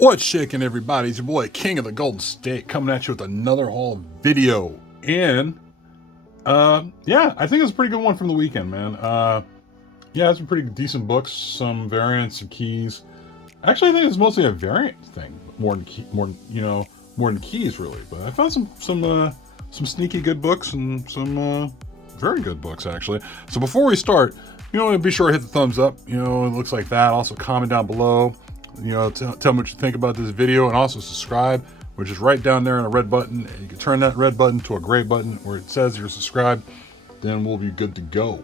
What's shaking, everybody? It's your boy King of the Golden State coming at you with another haul video. And yeah, I think it's a pretty good one from the weekend, man. Yeah, it's some pretty decent books, some variants, some keys. Actually, I think it's mostly a variant thing, more than keys, really. But I found some sneaky good books and some very good books, actually. So before we start, be sure to hit the thumbs up. It looks like that. Also, comment down below. Tell me what you think about this video, and also subscribe, which is right down there in a red button. And you can turn that red button to a gray button where it says you're subscribed. Then we'll be good to go.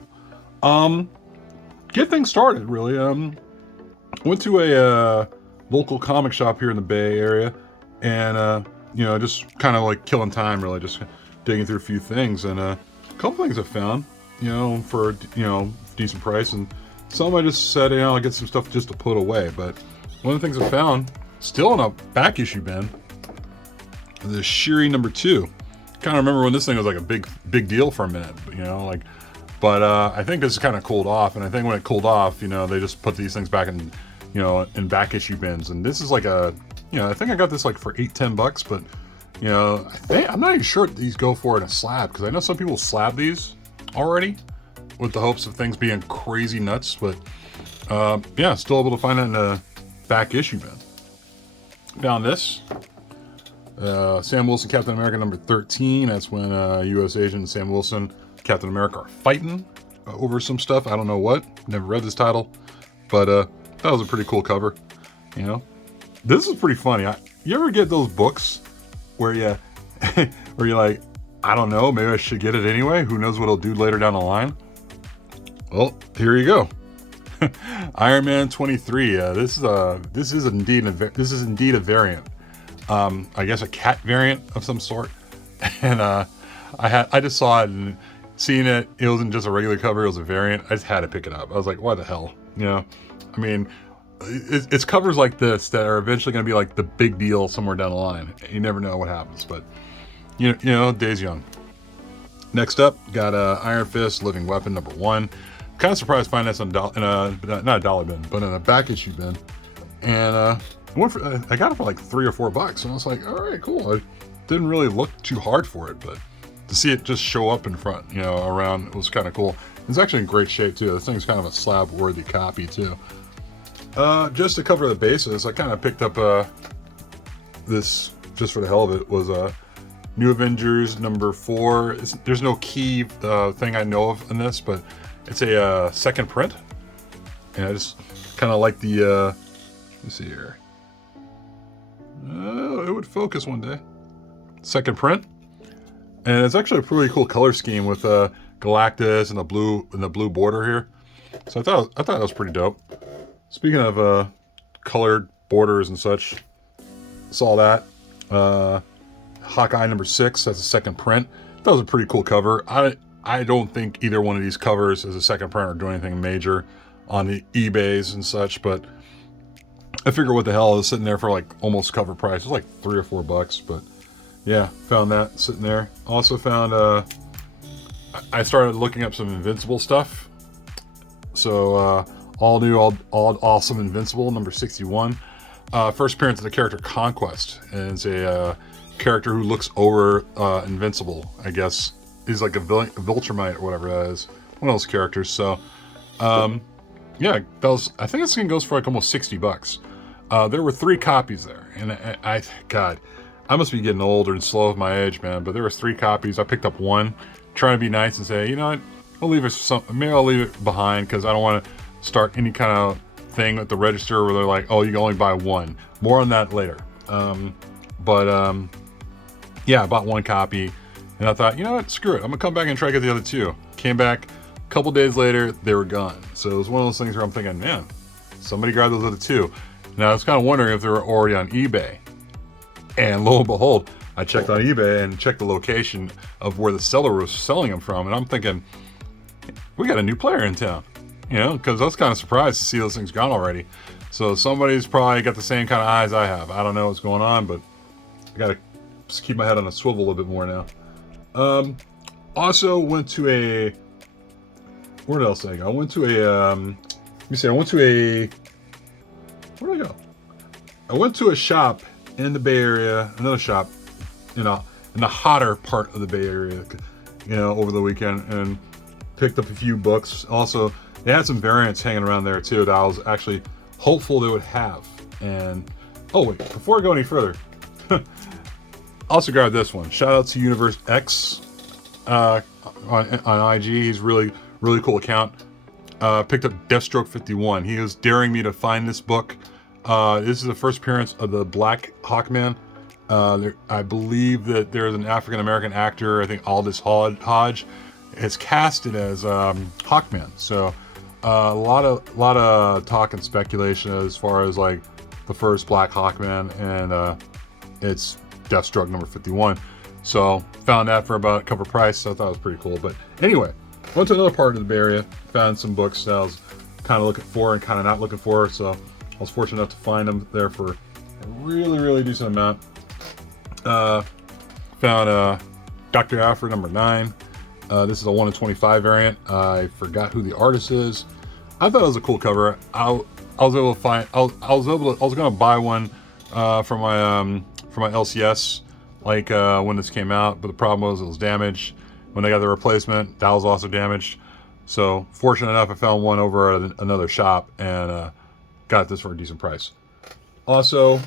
Get things started, really. Went to a local comic shop here in the Bay Area, and just kind of like killing time, really, just digging through a few things, and a couple things I found, for decent price, and some I just said, I'll get some stuff just to put away. But one of the things I found, still in a back issue bin, the Shiri #2. Kind of remember when this thing was like a big deal for a minute, but I think this is kind of cooled off, and I think when it cooled off, they just put these things back in, in back issue bins. And this is like I think I got this like for $8-10, but I'm not even sure what these go for in a slab, because I know some people slab these already with the hopes of things being crazy nuts, but yeah, still able to find that in a back issue bin. Found this Sam Wilson Captain America #13. That's when U.S. agent Sam Wilson, Captain America are fighting over some stuff. I don't know what. Never read this title, but that was a pretty cool cover. This is pretty funny. You ever get those books where you're like, I don't know, maybe I should get it anyway. Who knows what it'll do later down the line? Well, here you go. Iron Man 23. This is indeed a variant. I guess a cat variant of some sort. And I just saw it, and seeing it wasn't just a regular cover, it was a variant. I just had to pick it up. I was like, why the hell? I mean, it's covers like this that are eventually going to be like the big deal somewhere down the line. You never know what happens, but days young. Next up, got Iron Fist Living Weapon #1. Kind of surprised to find this not a dollar bin, but in a back issue bin. And I got it for like $3 or $4, and I was like, all right, cool. I didn't really look too hard for it, but to see it just show up in front, around, it was kind of cool. It's actually in great shape too. This thing's kind of a slab-worthy copy too. Just to cover the bases, I kind of picked up this just for the hell of it. Was New Avengers #4. There's no key thing I know of in this, but it's a second print, and I just kind of like the, let me see here. It would focus one day. Second print, and it's actually a pretty cool color scheme with Galactus and the blue border here. So I thought that was pretty dope. Speaking of colored borders and such, saw that Hawkeye #6. That's a second print. That was a pretty cool cover. I don't think either one of these covers is a second print or doing anything major on the eBays and such, but I figure what the hell, it was sitting there for like almost cover price. It was like $3 or $4, but yeah, found that sitting there. Also found, I started looking up some Invincible stuff. So all new, all awesome Invincible #61. First appearance of the character Conquest, and it's a character who looks over Invincible, I guess. He's like a Viltrumite or whatever that is. One of those characters. So, yeah, I think this thing goes for like almost $60. There were 3 copies there, and God, I must be getting older and slow with my age, man. But there was 3 copies. I picked up one, trying to be nice and say, what, maybe I'll leave it behind, because I don't want to start any kind of thing at the register where they're like, oh, you can only buy one. More on that later. Yeah, I bought 1 copy. And I thought, what, screw it. I'm going to come back and try to get the other 2. Came back, a couple days later, they were gone. So it was one of those things where I'm thinking, man, somebody grabbed those other 2. Now I was kind of wondering if they were already on eBay. And lo and behold, I checked on eBay and checked the location of where the seller was selling them from. And I'm thinking, we got a new player in town. Because I was kind of surprised to see those things gone already. So somebody's probably got the same kind of eyes I have. I don't know what's going on, but I got to just keep my head on a swivel a little bit more now. Also went to a, where else did I go? I went to a, let me see, where did I go? I went to a shop in the Bay Area, another shop, you know, in the hotter part of the Bay Area, you know, over the weekend, and picked up a few books. Also, they had some variants hanging around there too that I was actually hopeful they would have. And oh wait, before I go any further, also grabbed this one. Shout out to Universe X on IG. He's really cool account. Picked up Deathstroke 51. He was daring me to find this book. This is the first appearance of the Black Hawkman. I believe that there's an African American actor, I think Aldous Hodge, is casted as Hawkman. So a lot of talk and speculation as far as like the first Black Hawkman, and it's Deathstroke number 51. So found that for about a cover price. So I thought it was pretty cool. But anyway, went to another part of the Bay Area, found some books that I was kind of looking for and kind of not looking for. So I was fortunate enough to find them there for a really decent amount. Found Dr. Alfred number 9. This is a 1 in 25 variant. I forgot who the artist is. I thought it was a cool cover. I was able to find. I was gonna buy one for my LCS like when this came out, but the problem was it was damaged. When they got the replacement, that was also damaged. So fortunate enough, I found one over at another shop and got this for a decent price. Also,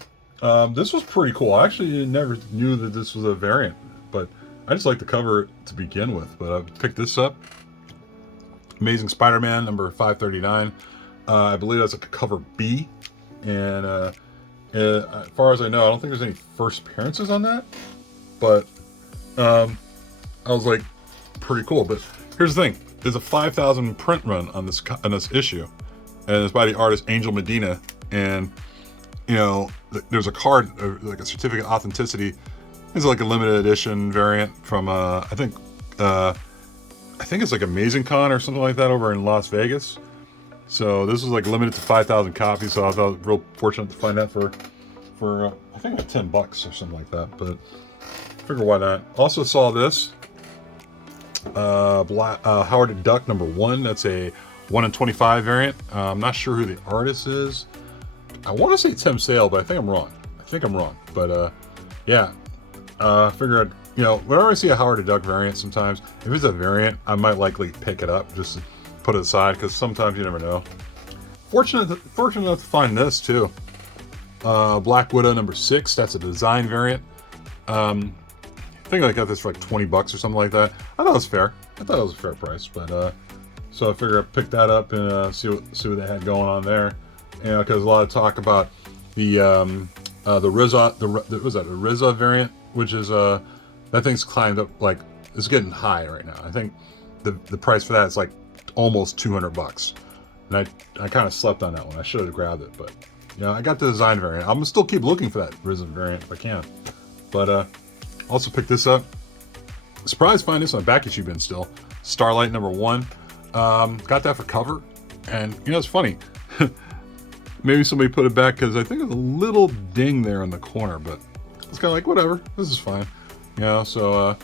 this was pretty cool. I actually never knew that this was a variant, but I just like the cover to begin with. But I picked this up. Amazing Spider-Man number 539. I believe that's a cover B. And as far as I know, I don't think there's any first appearances on that. But I was like, pretty cool. But here's the thing. There's a 5,000 print run on this issue. And it's by the artist Angel Medina. And, you know, there's a card, like a certificate of authenticity. It's like a limited edition variant from, I think it's like Amazing Con or something like that over in Las Vegas. So this was like limited to 5,000 copies. So I thought it was real fortunate to find that for I think like $10 or something like that. But I figure why not. Also saw this. Howard the Duck number 1. That's a 1 in 25 variant. I'm not sure who the artist is. I want to say Tim Sale, but I think I'm wrong. But yeah, figured, you know, whenever I see a Howard the Duck variant, sometimes if it's a variant, I might likely pick it up, just to put it aside, because sometimes you never know. Fortunate enough to find this too. Black Widow number 6. That's a design variant. I think I got this for like $20 or something like that. I thought it was fair. I thought it was a fair price, but so I figured I'd pick that up and see what they had going on there. You know, because a lot of talk about the RZA variant, which is that thing's climbed up, like it's getting high right now. I think the price for that is like almost $200, and I kind of slept on that one. I should have grabbed it, but you know, I got the design variant. I'm gonna still keep looking for that RZA variant if I can. But also picked this up. Surprised to find this on a back issue bin still. Starlight number 1. Got that for cover, and you know, it's funny. Maybe somebody put it back because I think there's a little ding there in the corner, but it's kind of like, whatever, this is fine. You know, so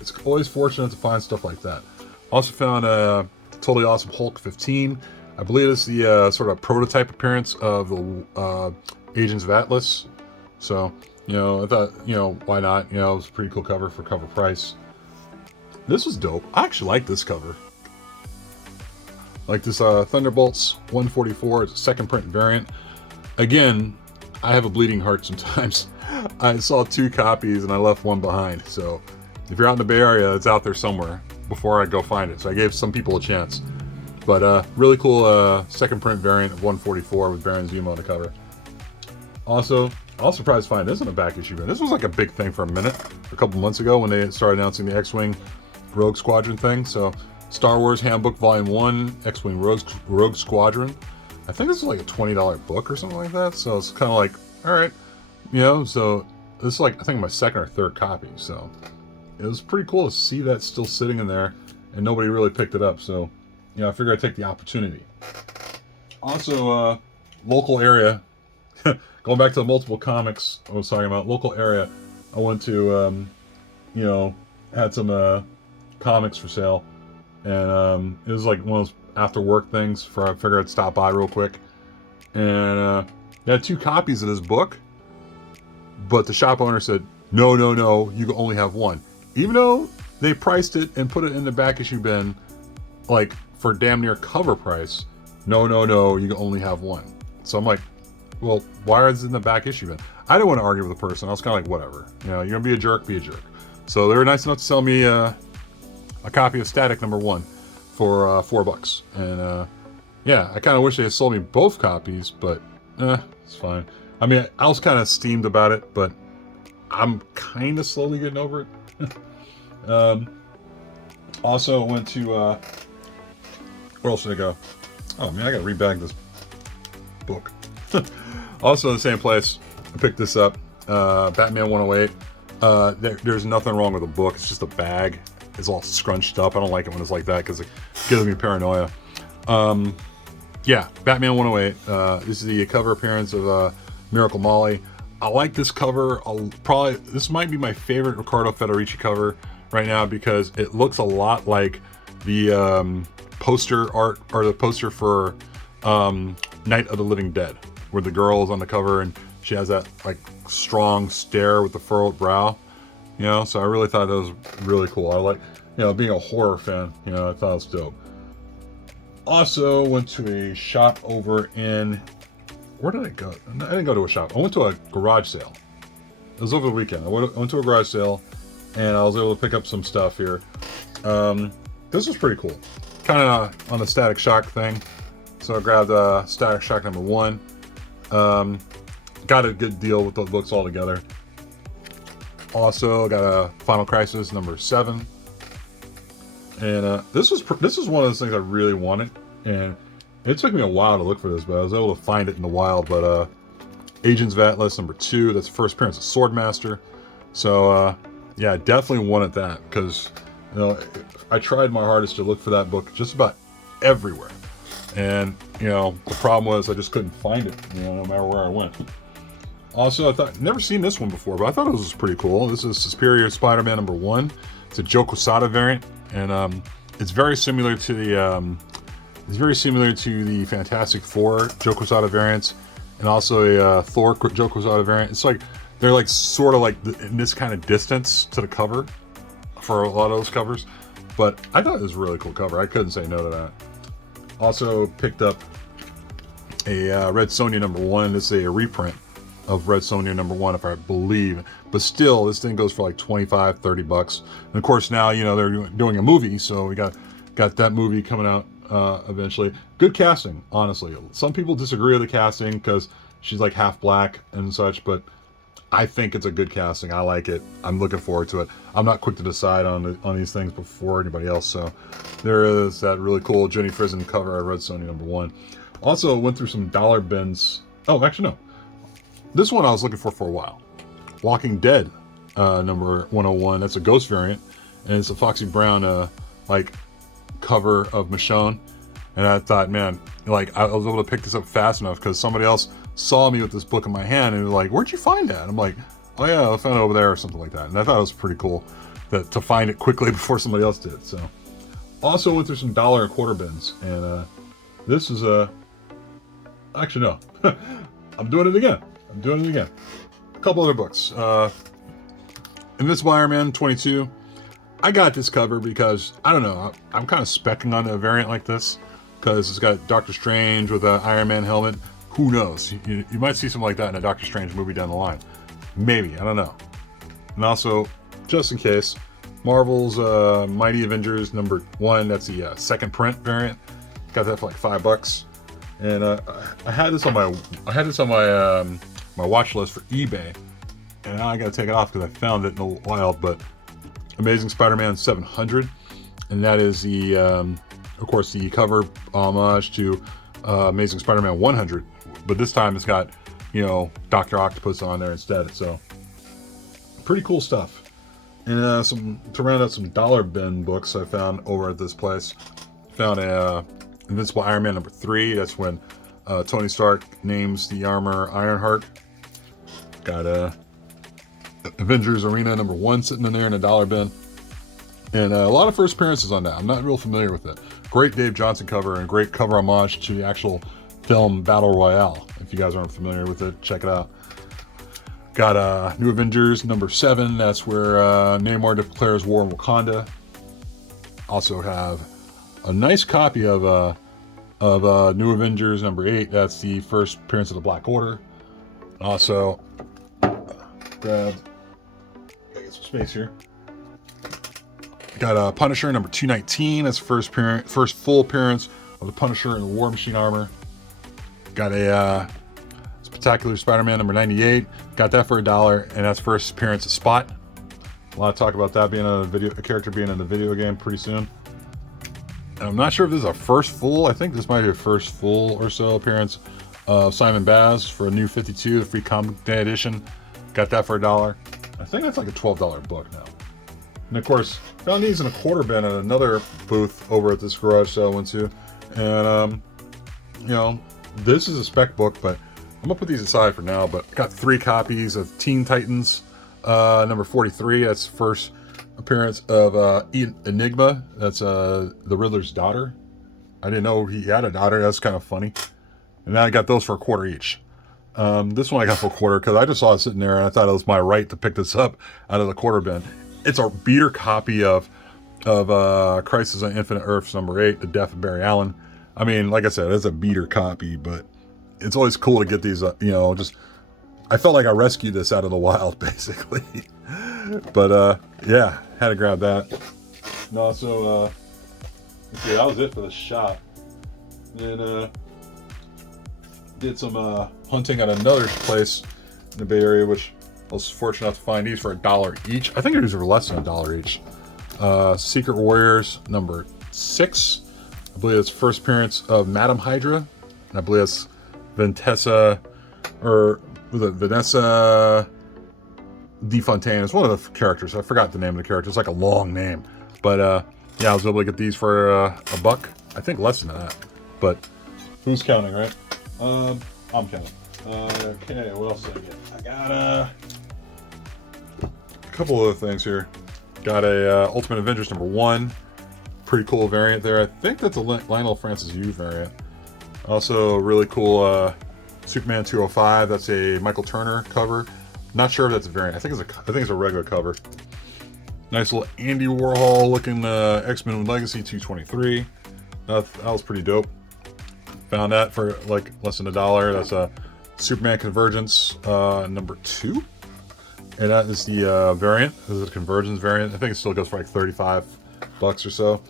it's always fortunate to find stuff like that. Also found a Totally Awesome Hulk 15. I believe it's the sort of prototype appearance of the Agents of Atlas. So, you know, I thought, you know, why not? You know, it was a pretty cool cover for cover price. This was dope. I actually like this cover. Like this Thunderbolts 144. It's a second print variant. Again, I have a bleeding heart sometimes. I saw 2 copies and I left one behind. So if you're out in the Bay Area, it's out there somewhere before I go find it. So I gave some people a chance. But really cool second print variant of 144 with Baron Zemo on the cover. Also, I was surprised to find this in a back issue. This was like a big thing for a minute, a couple months ago when they started announcing the X-Wing Rogue Squadron thing. So Star Wars Handbook Volume 1, X-Wing Rogue Squadron. I think this is like a $20 book or something like that. So it's kind of like, all right, you know, so this is like, I think my second or third copy. So it was pretty cool to see that still sitting in there and nobody really picked it up. So, you know, I figured I'd take the opportunity. Also, local area, going back to the multiple comics I was talking about, local area, I went to, you know, had some comics for sale. And it was like one of those after work things. I figured I'd stop by real quick. And They had 2 copies of this book, but the shop owner said, no, you can only have 1. Even though they priced it and put it in the back issue bin, like, for damn near cover price. No, you can only have 1. So I'm like, well, why is it in the back issue bin? I didn't want to argue with the person. I was kind of like, whatever. You know, you're going to be a jerk, be a jerk. So they were nice enough to sell me a copy of Static #1 for $4. And yeah, I kind of wish they had sold me both copies, but it's fine. I mean, I was kind of steamed about it, but I'm kind of slowly getting over it. Also went to, where else did I go? Oh man, I gotta rebag this book. Also in the same place, I picked this up, Batman 108. There's nothing wrong with the book, it's just a bag. It's all scrunched up. I don't like it when it's like that because it gives me paranoia. Yeah, Batman 108. This is the cover appearance of Miracle Molly. I like this cover. This might be my favorite Riccardo Federici cover right now because it looks a lot like the poster art or the poster for Night of the Living Dead, where the girl is on the cover and she has that like strong stare with the furrowed brow. You know, so I really thought that was really cool. I like, you know, being a horror fan, you know, I thought it was dope. Also went to a shop over in, where did I go? I didn't go to a shop. I went to a garage sale. It was over the weekend. I went to a garage sale and I was able to pick up some stuff here. This was pretty cool. Kind of on the Static Shock thing. So I grabbed Static Shock #1. Got a good deal with the books all together. Also got a Final Crisis #7. And this is one of those things I really wanted, and it took me a while to look for this, but I was able to find it in the wild. But Agents of Atlas #2, that's the first appearance of Swordmaster. So yeah, I definitely wanted that because, you know, I tried my hardest to look for that book just about everywhere, and you know, the problem was I just couldn't find it, you know, no matter where I went. Also, I thought, never seen this one before, but I thought it was pretty cool. This is Superior Spider-Man #1. It's a Joe Quesada variant, and it's very similar to the Fantastic Four Joe Quesada variants, and also a Thor Joe Quesada variant. It's like they're like sort of like in this kind of distance to the cover for a lot of those covers, but I thought it was a really cool cover. I couldn't say no to that. Also picked up a Red Sonja #1. This is a reprint of Red Sonja #1, if I believe, but still this thing goes for like $25-30. And of course now, you know, they're doing a movie, so we got that movie coming out eventually. Good casting, honestly. Some people disagree with the casting because she's like half black and such, but I think it's a good casting. I like it. I'm looking forward to it. I'm not quick to decide on these things before anybody else. So there is that really cool Jenny Frison cover I Red Sonja #1. Also went through some dollar bins. Oh, actually no. This one I was looking for a while. Walking Dead #101. That's a ghost variant, and it's a Foxy Brown like cover of Michonne. And I thought, man, like I was able to pick this up fast enough because somebody else saw me with this book in my hand and was like, "Where'd you find that?" And I'm like, "Oh yeah, I found it over there," or something like that. And I thought it was pretty cool to find it quickly before somebody else did. So, also went through some $1.25 bins, and this is actually no, I'm doing it again. A couple other books. Invincible Iron Man 22. I got this cover because, I don't know, I'm kind of specking on a variant like this because it's got Doctor Strange with an Iron Man helmet. Who knows? You might see something like that in a Doctor Strange movie down the line. Maybe, I don't know. And also, just in case, Marvel's Mighty Avengers #1. That's the second print variant. Got that for like $5. And I had this on my watch list for eBay, and now I gotta take it off because I found it in the wild. But Amazing Spider-Man 700, and that is the, of course, the cover homage to Amazing Spider-Man 100, but this time it's got, you know, Dr. Octopus on there instead. So pretty cool stuff. And to round out some dollar bin books I found over at this place, found a Invincible Iron Man #3. That's when Tony Stark names the armor Ironheart. Got Avengers Arena #1 sitting in there in a dollar bin. And a lot of first appearances on that. I'm not real familiar with it. Great Dave Johnson cover and great cover homage to the actual film Battle Royale. If you guys aren't familiar with it, check it out. Got New Avengers number 7. That's where Namor declares war on Wakanda. Also have a nice copy of New Avengers number 8. That's the first appearance of the Black Order. Also grabbed, gotta get some space here. Got Punisher number 219. That's first full appearance of the Punisher in the War Machine armor. Got a Spectacular Spider-Man number 98. Got that for $1, and that's first appearance of Spot. A lot of talk about that being a character being in the video game pretty soon. And I'm not sure if this is a first full. I think this might be a first full or so appearance of Simon Baz for a new 52, the free comic day edition. Got that for $1. I think that's like a $12 book now. And of course, found these in a quarter bin at another booth over at this garage sale I went to. And, you know, this is a spec book, but I'm gonna put these aside for now. But I got 3 copies of Teen Titans, number 43. That's first appearance of Enigma. That's the Riddler's daughter. I didn't know he had a daughter. That's kind of funny. And then I got those for $1 each. This one I got for $1 because I just saw it sitting there and I thought it was my right to pick this up out of the quarter bin. It's a beater copy of Crisis on Infinite Earths number 8, The Death of Barry Allen. I mean, like I said, it's a beater copy, but it's always cool to get these, you know, just, I felt like I rescued this out of the wild, basically. But, yeah, had to grab that. And also, let's see, that was it for the shop. Then, did some hunting at another place in the Bay Area, which I was fortunate enough to find these for $1 each. I think these were less than $1 each. Secret Warriors number 6. I believe it's first appearance of Madam Hydra. And I believe it's Vanessa DeFontaine. It's one of the characters. I forgot the name of the character. It's like a long name. But yeah, I was able to get these for $1. I think less than that. But who's counting, right? I'm counting. Okay, what else did I get? I got a couple other things here. Got a Ultimate Avengers number 1. Pretty cool variant there. I think that's a Lionel Francis Yu variant. Also, a really cool Superman 205. That's a Michael Turner cover. Not sure if that's a variant. I think it's a regular cover. Nice little Andy Warhol looking X-Men Legacy 223. That was pretty dope. Found that for like less than $1. That's a Superman Convergence number 2. And that is the variant. This is a Convergence variant. I think it still goes for like $35 or so.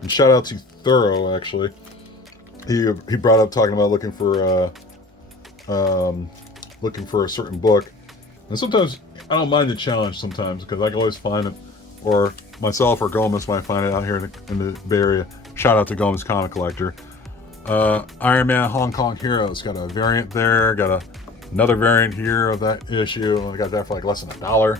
And shout out to Thorough, actually. He brought up talking about looking for a certain book. And sometimes I don't mind the challenge sometimes because I can always find it, or myself or Gomez might find it out here in the Bay Area. Shout out to Gomez Comic Collector. Iron Man Hong Kong Heroes got a variant there. Got another variant here of that issue. I got that for like less than $1.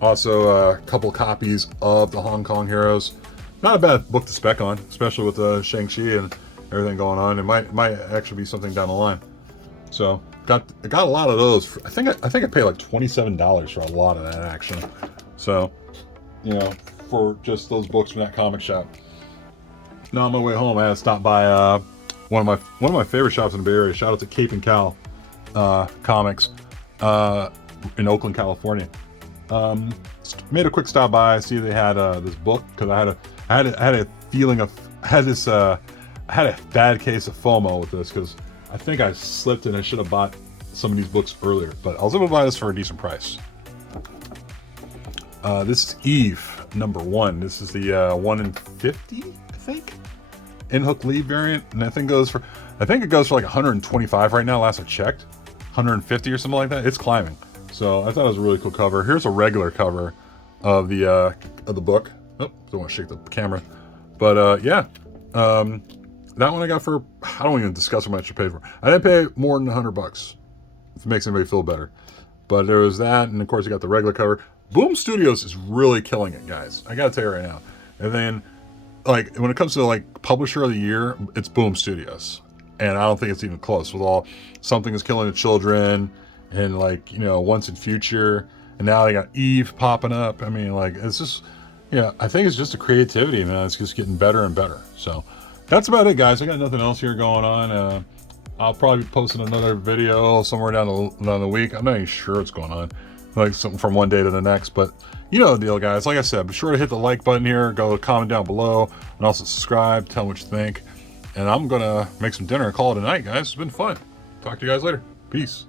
Also, a couple copies of the Hong Kong Heroes. Not a bad book to spec on, especially with Shang-Chi and everything going on. It might actually be something down the line. So I got a lot of those. I think I paid like $27 for a lot of that actually. So, you know, for just those books from that comic shop. Now on my way home, I had to stop by one of my favorite shops in the Bay Area. Shout out to Cape and Cal Comics in Oakland, California. Made a quick stop by, see they had this book because I had a feeling of I had a bad case of FOMO with this because I think I slipped and I should have bought some of these books earlier, but I was able to buy this for a decent price. This is Eve number 1. This is the 1 in 50, I think, in-hook lead variant, and I think it goes for like 125 right now. Last I checked, 150 or something like that. It's climbing. So I thought it was a really cool cover. Here's a regular cover of the book. Oh, don't want to shake the camera, but yeah, that one I got for, I don't even discuss how much I paid for. I didn't pay more than $100. If it makes anybody feel better. But there was that, and of course you got the regular cover. Boom Studios is really killing it, guys. I gotta tell you right now. And then, like, when it comes to like Publisher of the Year, it's Boom Studios, and I don't think it's even close. With all Something Is Killing the Children, and like, you know, Once in Future, and now they got Eve popping up. I mean, like, it's just, yeah, I think it's just the creativity, man. It's just getting better and better. So that's about it, guys. I got nothing else here going on. I'll probably be posting another video somewhere down the week. I'm not even sure what's going on, like something from one day to the next, but you know the deal, guys. Like I said, be sure to hit the like button here, go comment down below, and also subscribe, tell me what you think. And I'm gonna make some dinner and call it a night, guys. It's been fun. Talk to you guys later. Peace.